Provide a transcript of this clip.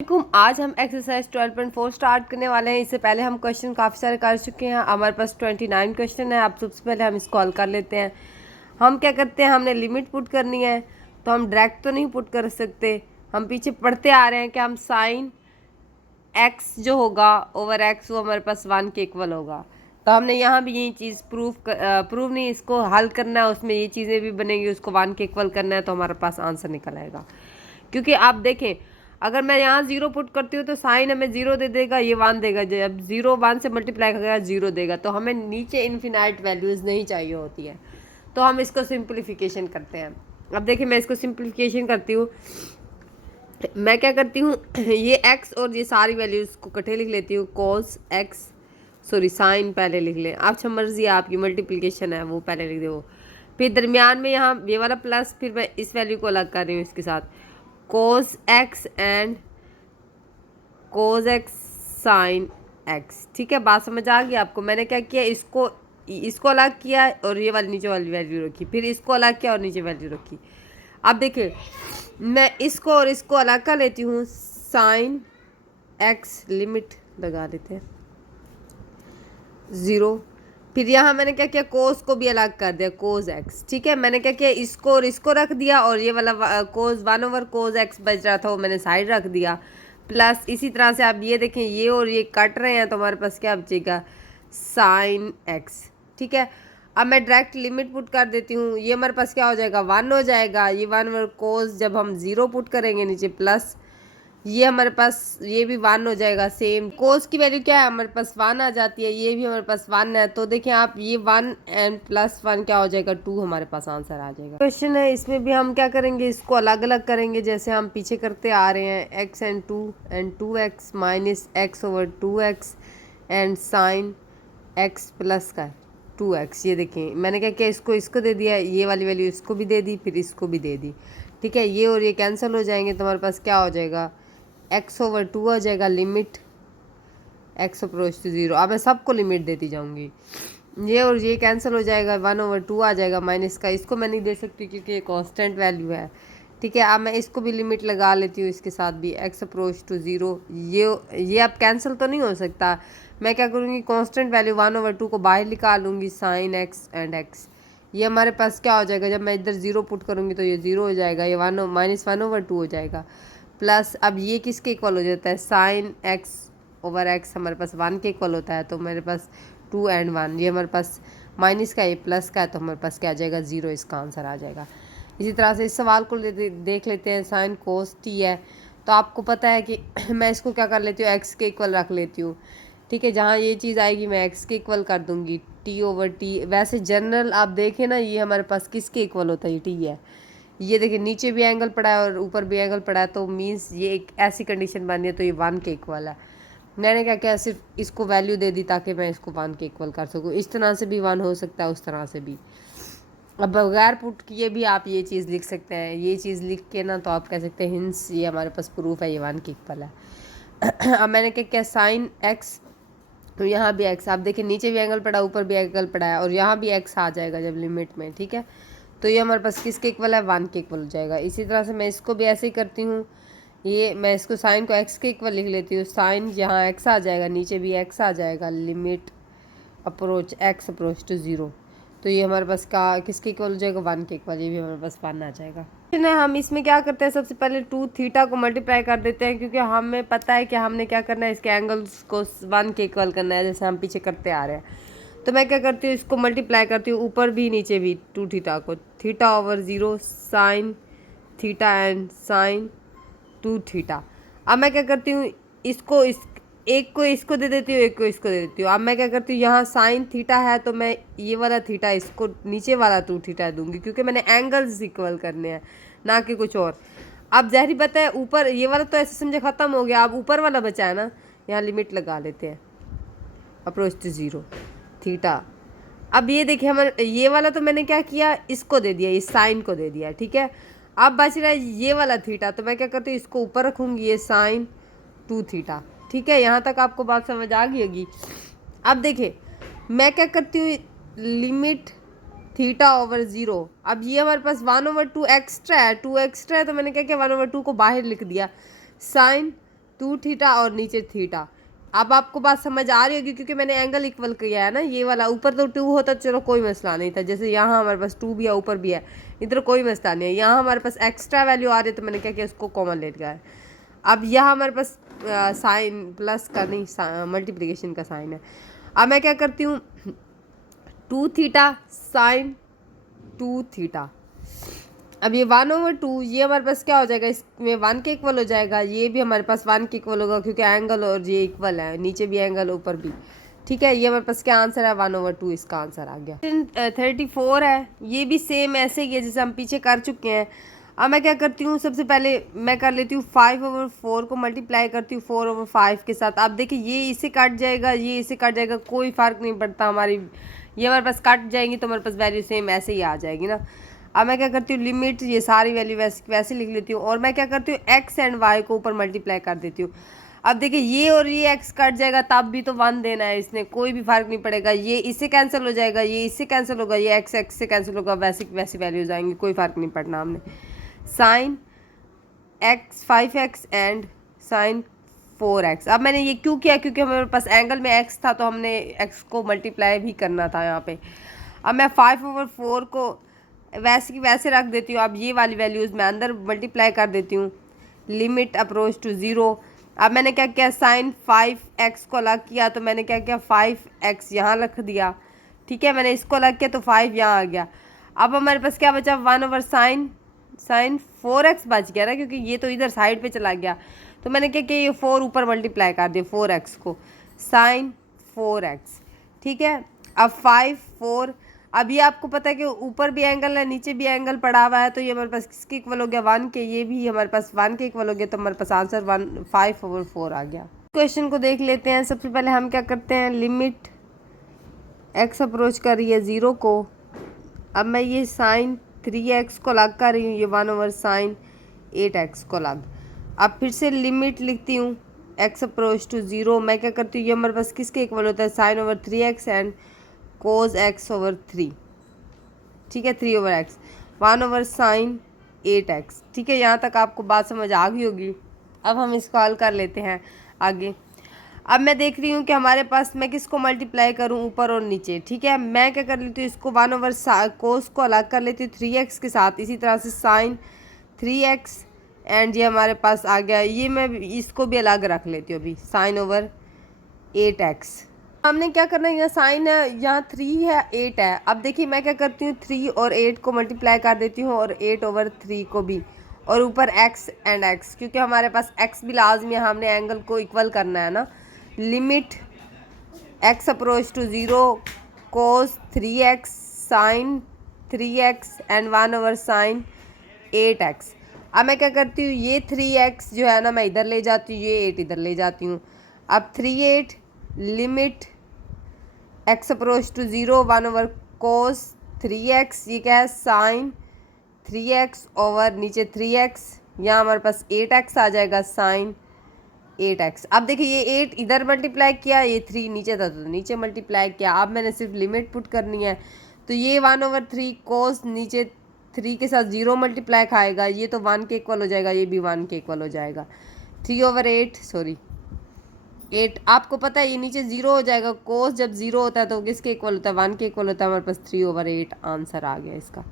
आज हम exercise 12.4 start करने वाले हैं। इससे पहले हम क्वेश्चन काफ़ी सारे कर चुके हैं। हमारे पास 29 क्वेश्चन है। अब सबसे पहले हम इसको हल कर लेते हैं। हम क्या करते हैं, हमने लिमिट पुट करनी है, तो हम डायरेक्ट तो नहीं पुट कर सकते। हम पीछे पढ़ते आ रहे हैं कि हम साइन एक्स जो होगा ओवर एक्स वो हमारे पास 1 के इक्वल होगा। तो हमने यहाँ भी यही चीज़ प्रूव नहीं, इसको हल करना है, उसमें ये चीज़ें भी बनेंगी, उसको 1 के इक्वल करना है, तो हमारे पास आंसर निकल आएगा। क्योंकि आप देखें, अगर मैं यहाँ 0 पुट करती हूँ तो साइन हमें 0 दे देगा, ये 1 देगा। जब 0 1 से मल्टीप्लाई करेगा 0 देगा। तो हमें नीचे इन्फिनाइट वैल्यूज़ नहीं चाहिए होती है, तो हम इसको सिंप्लीफिकेशन करते हैं। अब देखिए, मैं इसको सिंप्लीफिकेशन करती हूँ। मैं क्या करती हूँ, ये x और ये सारी वैल्यूज़ को इकट्ठे लिख लेती हूँ। कॉस एक्स, सॉरी साइन पहले लिख लें, अच्छा मर्जी है आपकी, मल्टीप्लिकेशन है वो पहले लिख दो। फिर दरमियान में यहाँ ये वाला प्लस, फिर मैं इस वैल्यू को अलग कर रही हूँ इसके साथ, cos x and cos x sin x। ठीक है, बात समझ आ गई आपको। मैंने क्या किया, इसको अलग किया और ये वाली नीचे वाली वैल्यू रखी, फिर इसको अलग किया और नीचे वैल्यू रखी। अब देखिए, मैं इसको और इसको अलग कर लेती हूँ। sin x लिमिट लगा देते हैं 0। फिर यहाँ मैंने क्या किया, कोस को भी अलग कर दिया, कोस एक्स। ठीक है, मैंने क्या किया, इसको और इसको रख दिया, और ये वाला कोस 1 ओवर कोस एक्स बच रहा था वो मैंने साइड रख दिया। प्लस इसी तरह से आप ये देखें, ये और ये कट रहे हैं, तो हमारे पास क्या बचेगा, साइन एक्स। ठीक है, अब मैं डायरेक्ट लिमिट पुट कर देती हूँ। ये हमारे पास क्या हो जाएगा, 1 हो जाएगा। ये 1 ओवर कोस, जब हम 0 पुट करेंगे नीचे प्लस, ये हमारे पास ये भी 1 हो जाएगा। सेम कोस की वैल्यू क्या है, हमारे पास 1 आ जाती है, ये भी हमारे पास 1 है। तो देखें आप, ये 1 एंड प्लस 1 क्या हो जाएगा, 2 हमारे पास आंसर आ जाएगा। क्वेश्चन है, इसमें भी हम क्या करेंगे, इसको अलग अलग करेंगे जैसे हम पीछे करते आ रहे हैं। x and 2 x minus x over 2x and sine x प्लस का 2x। ये देखें, मैंने क्या किया, इसको दे दिया, ये वाली वैल्यू इसको भी दे दी, फिर इसको भी दे दी। ठीक है, ये और ये कैंसिल हो जाएंगे, तो हमारे पास क्या हो जाएगा, x ओवर 2 आ जाएगा, लिमिट x अप्रोच टू 0। अब मैं सबको लिमिट देती जाऊंगी, ये और ये कैंसिल हो जाएगा, 1 ओवर 2 आ जाएगा माइनस का। इसको मैं नहीं दे सकती क्योंकि ये कांस्टेंट वैल्यू है। ठीक है, अब मैं इसको भी लिमिट लगा लेती हूँ, इसके साथ भी x अप्रोच टू 0। ये अब कैंसिल तो नहीं हो सकता। मैं क्या करूँगी, कांस्टेंट वैल्यू 1 ओवर 2 को बाहर निकालूंगी, साइन x एंड x। ये हमारे पास क्या हो जाएगा, जब मैं इधर 0 पुट करूँगी तो ये 0 हो जाएगा, ये माइनस 1 ओवर 2 हो जाएगा। प्लस अब ये किसके इक्वल हो जाता है, साइन एक्स ओवर एक्स हमारे पास 1 के इक्वल होता है। तो मेरे पास 2 एंड 1, ये हमारे पास माइनस का, ये प्लस का है, तो हमारे पास क्या आ जाएगा, 0, इसका आंसर आ जाएगा। इसी तरह से इस सवाल को देख लेते हैं। साइन कोस टी है, तो आपको पता है कि मैं इसको क्या कर लेती हूँ, एक्स के इक्वल रख लेती हूँ। ठीक है, जहाँ ये चीज़ आएगी मैं एक्स के इक्वल कर दूँगी, टी ओवर टी। वैसे जनरल आप देखें ना, ये हमारे पास किसके इक्वल होता है, ये टी है। ये देखिए, नीचे भी एंगल पड़ा है और ऊपर भी एंगल पड़ा है, तो मीन्स ये एक ऐसी कंडीशन बनी है, तो ये 1 के इक्वल है। मैंने क्या किया, सिर्फ इसको वैल्यू दे दी ताकि मैं इसको 1 के इक्वल कर सकूँ। इस तरह से भी 1 हो सकता है, उस तरह से भी। अब बगैर पुट किए भी आप ये चीज़ लिख सकते हैं। ये चीज़ लिख के ना, तो आप कह सकते हैं हिंस, ये हमारे पास प्रूफ है, ये 1 के इक्वल है। अब मैंने क्या किया, साइन एक्स, तो यहाँ भी एक्स, आप देखिए नीचे भी एंगल पड़ा, ऊपर भी एंगल पड़ा है, और यहाँ भी एक्स आ जाएगा जब लिमिट में। ठीक है, तो ये हमारे पास किसके इक्वल है, 1 के इक्वल हो जाएगा। इसी तरह से मैं इसको भी ऐसे ही करती हूँ। ये मैं इसको साइन को x के इक्वल लिख लेती हूँ। साइन यहाँ x आ जाएगा, नीचे भी x आ जाएगा, limit approach x approach to 0। तो ये हमारे पास का किसके इक्वल हो जाएगा, 1 के इक्वल। ये भी हमारे पास 1 आ जाएगा। हम इसमें क्या करते हैं, सबसे पहले 2 थीटा को मल्टीप्लाई कर देते हैं, क्योंकि हमें पता है कि हमने क्या करना है, इसके एंगल्स को 1 के इक्वल करना है, जैसे हम पीछे करते आ रहे हैं। तो मैं क्या करती हूँ, इसको मल्टीप्लाई करती हूँ, ऊपर भी नीचे भी 2 थीटा को, theta over 0 sine theta and sine 2 theta. अब मैं क्या करती हूँ, एक को इसको दे देती हूँ, एक को इसको दे देती हूँ। अब मैं क्या करती हूँ, यहाँ साइन थीटा है, तो मैं ये वाला थीटा इसको नीचे वाला 2 थीटा दूंगी, क्योंकि मैंने एंगल्स इक्वल करने हैं, ना कि कुछ और। अब ज़ाहिर बात है, ऊपर ये वाला तो ऐसे समझे ख़त्म हो गया, अब ऊपर वाला बचा है ना, यहाँ लिमिट लगा लेते हैं, अप्रोच टू 0 थीटा। अब ये देखिए, हमारे ये वाला तो मैंने क्या किया, इसको दे दिया, इस साइन को दे दिया। ठीक है, अब बच रहा है ये वाला थीटा, तो मैं क्या करती हूँ, इसको ऊपर रखूँगी, ये साइन 2 थीटा। ठीक है, यहाँ तक आपको बात समझ आ गई होगी। अब देखिए, मैं क्या करती हूँ, लिमिट थीटा ओवर 0। अब ये हमारे पास 1 ओवर 2 एक्स्ट्रा है, 2 एक्स्ट्रा है, तो मैंने क्या किया, 1 ओवर 2 को बाहर लिख दिया, साइन 2 थीटा और नीचे थीटा। अब आपको बात समझ आ रही होगी क्योंकि मैंने एंगल इक्वल किया है ना। ये वाला ऊपर तो 2 होता चलो कोई मसला नहीं था, जैसे यहाँ हमारे पास 2 भी है ऊपर भी है, इधर कोई मसला नहीं है। यहाँ हमारे पास एक्स्ट्रा वैल्यू आ रही है तो मैंने क्या किया, उसको कॉमन ले लिया है। अब यहाँ हमारे पास साइन प्लस का नहीं मल्टीप्लिकेशन का साइन है। अब मैं क्या करती हूँ, 2 थीटा साइन 2 थीटा। अब ये 1/2 ये हमारे पास क्या हो जाएगा, इसमें 1 के इक्वल हो जाएगा, ये भी हमारे पास 1 के इक्वल होगा क्योंकि एंगल और ये इक्वल है, नीचे भी एंगल ऊपर भी। ठीक है, ये हमारे पास क्या आंसर है, 1/2 इसका आंसर आ गया। 34 है, ये भी सेम ऐसे ही है जैसे हम पीछे कर चुके हैं। अब मैं क्या करती हूँ, सबसे पहले मैं कर लेती हूँ 5/4 को मल्टीप्लाई करती हूँ 4/5 के साथ। अब देखिए ये इसे काट जाएगा, ये इसे काट जाएगा, कोई फ़र्क नहीं पड़ता हमारी, ये हमारे पास काट जाएंगी तो हमारे पास वैल्यू सेम ऐसे ही आ जाएगी ना। अब मैं क्या करती हूँ, लिमिट ये सारी वैल्यू वैसे लिख लेती हूँ और मैं क्या करती हूँ, एक्स एंड वाई को ऊपर मल्टीप्लाई कर देती हूँ। अब देखिए ये और ये एक्स कट जाएगा तब भी तो 1 देना है इसने, कोई भी फर्क नहीं पड़ेगा। ये इससे कैंसिल हो जाएगा, ये इससे कैंसिल होगा, ये एक्स एक्स से कैंसिल होगा, वैसी वैल्यूज आएंगी, कोई फ़र्क नहीं पड़ना हमने। Sine x 5x and sine 4x। अब मैंने ये क्यों किया, क्योंकि हमारे पास एंगल में x था तो हमने x को मल्टीप्लाई भी करना था यहाँ पे। अब मैं 5/4 को वैसे की वैसे रख देती हूँ। अब ये वाली वैल्यूज़ मैं अंदर मल्टीप्लाई कर देती हूँ, लिमिट अप्रोच टू 0। अब मैंने क्या किया, साइन 5x को अलग किया तो मैंने क्या किया, 5x यहाँ रख दिया। ठीक है, मैंने इसको अलग किया तो 5 यहाँ आ गया। अब हमारे पास क्या बचा, 1/sin 4x बच गया ना, क्योंकि ये तो इधर साइड पे चला गया। तो मैंने क्या किया, ये 4 ऊपर मल्टीप्लाई कर दिया 4x को, साइन 4x। ठीक है, अब 5 4, अब ये आपको पता है कि ऊपर भी एंगल है नीचे भी एंगल पड़ा हुआ है, तो ये हमारे पास किसके इक्वल हो गया, 1 के। ये भी हमारे पास 1 के इक्वल हो गया, तो हमारे पास आंसर 5/4 आ गया। क्वेश्चन को देख लेते हैं। सबसे पहले हम क्या करते हैं, लिमिट x अप्रोच कर रही है 0 को। अब मैं ये साइन 3x को लग कर रही हूँ, ये 1/sin 8x को लग। अब फिर से लिमिट लिखती हूँ x अप्रोच टू 0। मैं क्या करती हूँ, ये हमारे पास किसके इक्वल होता है, sin/3x एंड cos x/3। ठीक है, 3/x 1/sin 8x। ठीक है, यहाँ तक आपको बात समझ आ गई होगी। अब हम इसको हल कर लेते हैं आगे। अब मैं देख रही हूँ कि हमारे पास मैं किसको मल्टीप्लाई करूँ, ऊपर और नीचे। ठीक है, मैं क्या कर लेती हूँ, इसको 1/cos को अलग कर लेती हूँ 3x के साथ, इसी तरह से sin 3x एंड ये हमारे पास आ गया। ये मैं इसको भी अलग रख लेती हूँ अभी, sin/8x। हमने क्या करना है, यहाँ साइन है, यहाँ 3 है 8 है। अब देखिए मैं क्या करती हूँ, 3 और 8 को मल्टीप्लाई कर देती हूँ और 8/3 को भी, और ऊपर x एंड x, क्योंकि हमारे पास x भी लाजमी है, हमने एंगल को इक्वल करना है ना। Limit x approach to 0 cos 3x sin 3x and 1/sin 8x। अब मैं क्या करती हूँ, ये 3x जो है ना मैं इधर ले जाती हूँ, ये 8 इधर ले जाती हूँ। अब 3/8 limit x approach to 0 1/cos 3x, ये क्या है sin 3x ओवर नीचे 3x, यहाँ हमारे पास 8x आ जाएगा sin 8x। अब देखिए ये 8 इधर मल्टीप्लाई किया, ये 3 नीचे था तो नीचे मल्टीप्लाई किया। अब मैंने सिर्फ लिमिट पुट करनी है, तो ये 1/3 cos नीचे 3 के साथ 0 मल्टीप्लाई खाएगा, ये तो 1 के इक्वल हो जाएगा, ये भी 1 के इक्वल हो जाएगा। 8 आपको पता है ये नीचे 0 हो जाएगा। cos जब 0 होता है तो किसके इक्वल होता है, 1 के इक्वल होता है। हमारे पास 3/8 आंसर आ गया इसका।